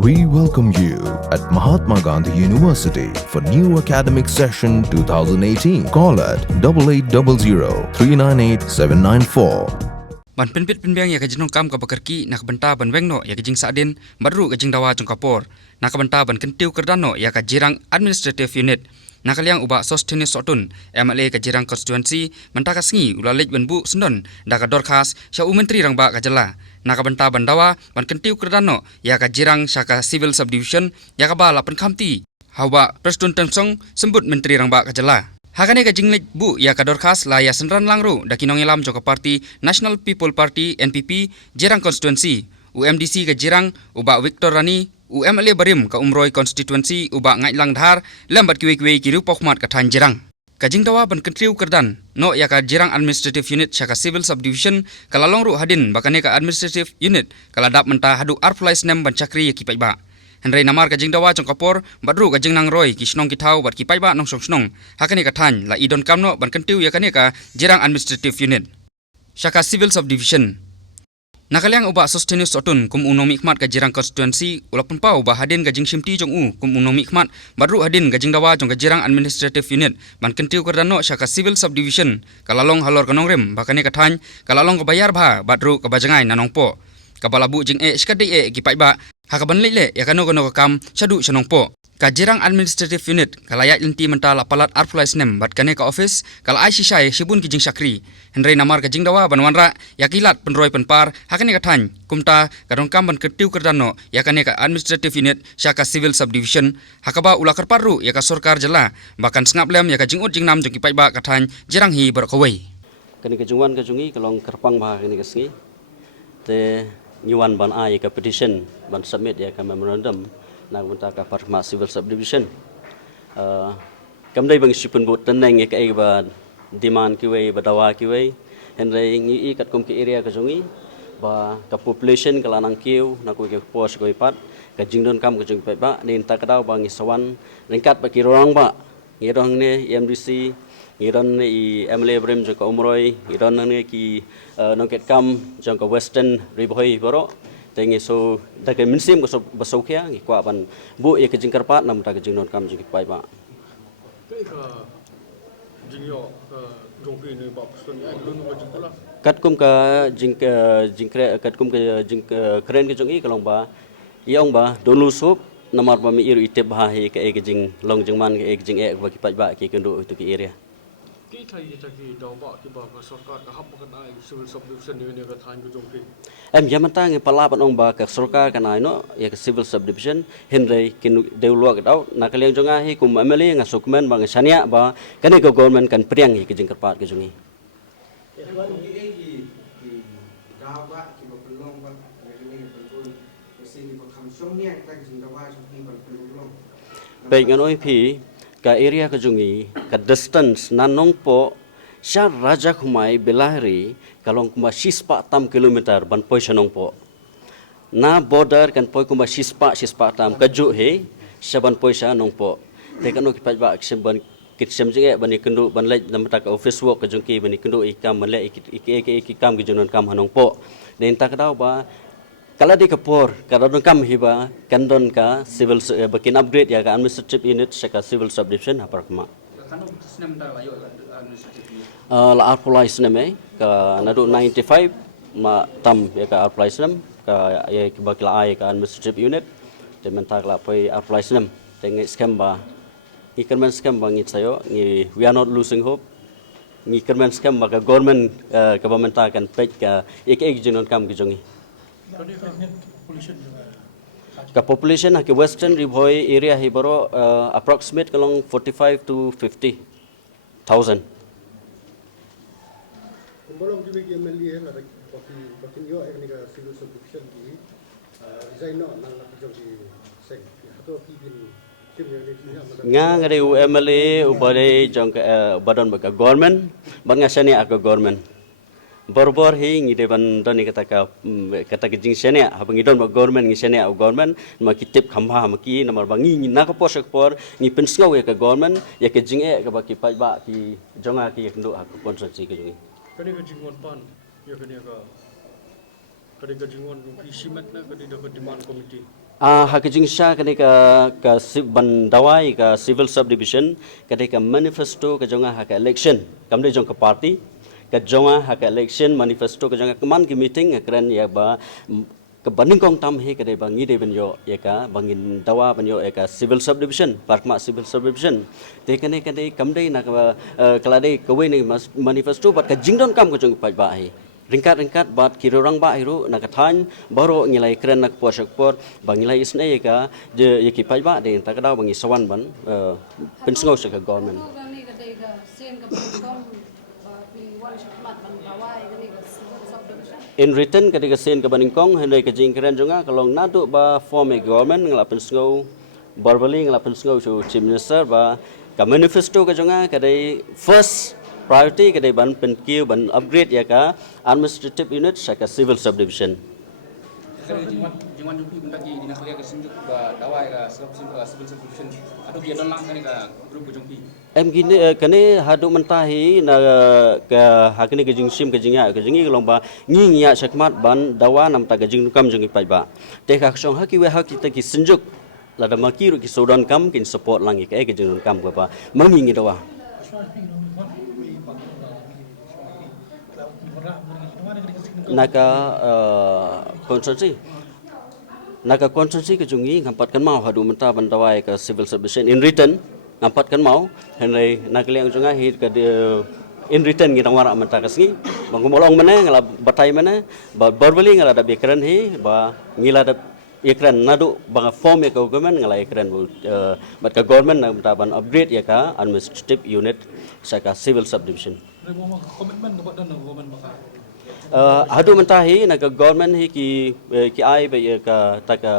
We welcome you at Mahatma Gandhi University for new academic session 2018. Call at 8800 398 794. Ban penpit penbiang ya kajinong kam kabakarki nak benta ban wengno ya kajing sadin baru kajing dawa jong kapor nak benta ban kentiu kerdano ya ka Jirang Administrative Unit nakaliang uba sostenis sotun MLA ka Jirang Constituency mentaka sengi ulalej benbu sendon daka Dorkhas sya menteri rang ba kajala nak benta ban dawa ban kentiu kerdano ya ka Jirang syaka Civil Subdivision ya ka bala pynkhamti hawa Presiden Tengsong sembut menteri rang ba kajala. Hakane ka jinglit bu ya ka Dorkhas la ya senran langru da kinong ilam jong ka parti National People Party NPP Jirang Constituency UMDC ka Jirang uba Victor Rani MLA Barim ka Umroi Constituency uba ngai lang dhar lambat kiwe-kiwe kiru pokmat ka Than Jirang ka jingdawa ban kentriu kerdan no ya ka Jirang Administrative Unit syaka Civil Subdivision kala longru hadin bakane ka Administrative Unit kala dap menta hadu arflais nem ban chakri ya kipai ba Henry namar ka jingdawa jong kapor badru ka jingnang roy ki snong ki thau bat ki paiba nong song snong hakane ka Than la idon kamno ban kentiu ya kane ka Jirang Administrative Unit syaka Civil Subdivision nakaliang uba sostenus otun kum unom ikmat ka Jirang Constituency ulapun pau ba hadin ka jingsimti jong kum unom ikmat badru hadin ka jingdawa jong ka Jirang Administrative Unit ban kentiu kardano syaka Civil Subdivision kalalong halor kanong rem bakane ka Than kalalong ka bayar ba badru ka bajangai nanong po kabalabu jing skadi ki paiba hakaban lele ya kano ka kam syadu syanong po ka Jirang Administrative Unit kalayat linti mentala palat arflais nem bat kane ka office kala ai sisai sibun ki jing sakri Henry namar ka jingdawa banwanra ya kilat penroi penpar hakane ka Than kumta kadong kam ban ketiu kerdano ya kane ka Administrative Unit syaka Civil Subdivision hakaba ulakar paru ya ka sorkar jela bahkan sengap lem ya ka jingut jingnam jong ki paiba ka Than Jirang hi berkawai kani ka jungwan ka jungi kalong kerpang bah kani ka sengi te nyuan ban ai ka petition ban submit ya ka memorandum nak benta ka Parma Civil Subdivision kamdai bang sipun bot teneng ya ka ba demand kiwe ba dawa kiwe henry ngi kat kom ki area ka jungi ba ka population kala nang kiu na ko ke pos ko ipat ka jingdon kam ka jung pa ba nin ta ka daw bang sawan ringkat ba ki rong ba ngirong ne MDC ngiron i MLA Brim jo ka Umroi ngiron ne ki nongket kam jong ka Western Bhoi boro tengi so da ke minsim ko so basokya ngi kwa ban bu ye ke jingkar pat nam ta ke jingnon kam ji pai ba kai ka jingyo ka jongpi ni ba person ai lunu ba jingkala kat kum ka jingkre kat kum ka jing kren ke jongi kalong ba yong ba donu sup namar ba mi iru itep ha he ke jing long jingman ke jing e ba ki pai ba ki kendu tu ki area ki thai ki taki daw ba ki ba ka sarkar ka hap kan ai Civil Subdivision ni ka Than ko jongpi em yamata nge pala pan ong ba ka sarkar kan ai no ya ka Civil Subdivision henry kin deulwa ka daw nakaliang jonga hi kum MLA nga sukmen ba nga sania ba kani ko government kan priang hi ke jing karpat ke jongi baik nganoi pi ka area ka jungi ka distance nanong po sya raja khumai belahri kalong kuma sispa tam kilometer ban poi sanong po na border kan poi kuma sispa tam ka ju he saban poi sa nong po te kanu ki ba ban kit sem jinge ban ikendu ban lej namta ka office work ka jungki ban ikendu ikam ban le ikam ki junon kam hanong po den ta ka daw ba kala di kapor kadon kam hiba kandon ka civil bakin upgrade ya ka Administrative Unit syaka Civil Subdivision apar kema kanu snem ta layo Administrative la arpulai snem ka nadu 95 ma tam ya ka arpulai snem ka ya ki bakla ai ka Administrative Unit de mentak la poi arpulai snem tengi scam ba ni kermen scam ba ngi sayo ni we are not losing hope ni kermen scam ba ka government ka bamentakan pek ka ek jinon kam ki jongi ka population ha ke Western Bhoi area hi baro approximate kalong 45 to 50,000 kumbolong ki ki MLA la bakin yo ai ni ka Civil Subdivision ki resign no nang la jong seng hato ki bin nga ngare MLA ubare jong badon ba government banga sani ak government Borbor hi ngi deban doni kata ka jing sene habang idon ba government ngi sene au government ma kitip khamba ma ki namar bangi ngi na ko posek por ngi pensngau ya ka government ya ke jing e ka ba ki pa ba ki jonga ki ndo ha ko konsensi ke jungi kani ka jingwan pan ya kani ka jingwan ki simet na kani da demand committee Hakijing sya ka bandawai ka civil subdivision ka manifesto ka jonga haka election kamde jong ka party ka jonga haka election manifesto ka jonga keman ki meeting keren ya ba ka banding kong tam he ka de bangi de benyo ya ka bangin dawa benyo ya ka civil subdivision parkma civil subdivision te kane kamde na ka kalade kawe ni manifesto bat ka jingdon kam ka jong pa ba he ringkat bat kirorang ba hiru nakathan baro ngilai keren nak puasak por bangilai isne ka je yaki pai ba de ta kadau bangi sawan ban pensengau se ka government in written ketika sen ka baningkong henai ka jing keren jonga kalong nadu ba form a government ngala pensengau barbali ngala pensengau su chief minister ba ka manifesto ka jonga kadai first priority kedai ban penkiu ban upgrade ya ka administrative unit saka civil subdivision. Jangan jumpi benda ki dina kalian kesinjuk ba dawai ka civil subdivision. Adu ki don lang kani ka grup jumpi. Em gini kene hadu mentahi na ka hakini ke jingsim ke jingya ke jingi long ba ngi ya sakmat ban dawa nam ta ke jing kam jingi pai ba. Te ka song haki we haki ta ki sinjuk lada makiru ki sodan kam kin support langi ke jing kam ko ba mangi dawa. Naka konsensi ke jungi ngampatkan mau hadu menta bandawai ke civil subdivision in return ngampatkan mau henry nakliang junga hit ke in return ngitang wara menta kasngi bangumolong mana ngala batai mana ba berbeli ngala da bekran hi ba ngila da ikran nadu bang form ya government ngala ikran but ka government na menta ban upgrade ya ka administrative unit saka civil subdivision komitmen kepada government baka hadu mentahi na government hi ki ai ba ka ta ka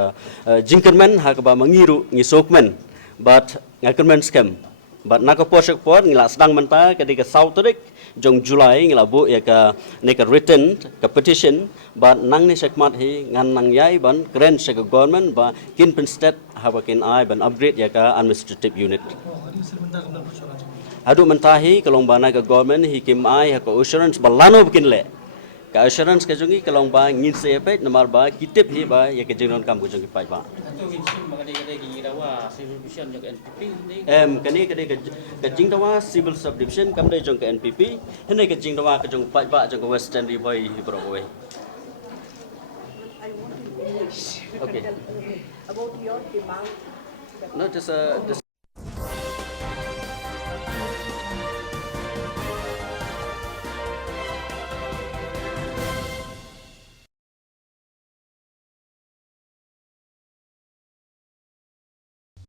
jingkerman ha ka ba mangiru ngisokmen but ngakerman scam but na ka posak pot ngila sedang menta ketika sautrik jong Julai ngila bu ya ka ne ka written ka petition but nang ni sakmat hi ngan nang yai ban kren sa government ba kin pen state ha ba kin ai ban upgrade ya ka administrative unit hadu mentahi kalong bana ka government hi kim ai ha ka assurance balano bikin le ka assurance ka jungi kalong ba ngin se pe namar ba kitip hi ba ya ke jingnon kam ko jungi pai ba kani ka jingdawa civil subdivision kam dai jong ka NPP henai ka jingdawa ka jong pai ba jong western Bhoi hi bro we okay about your demand. no just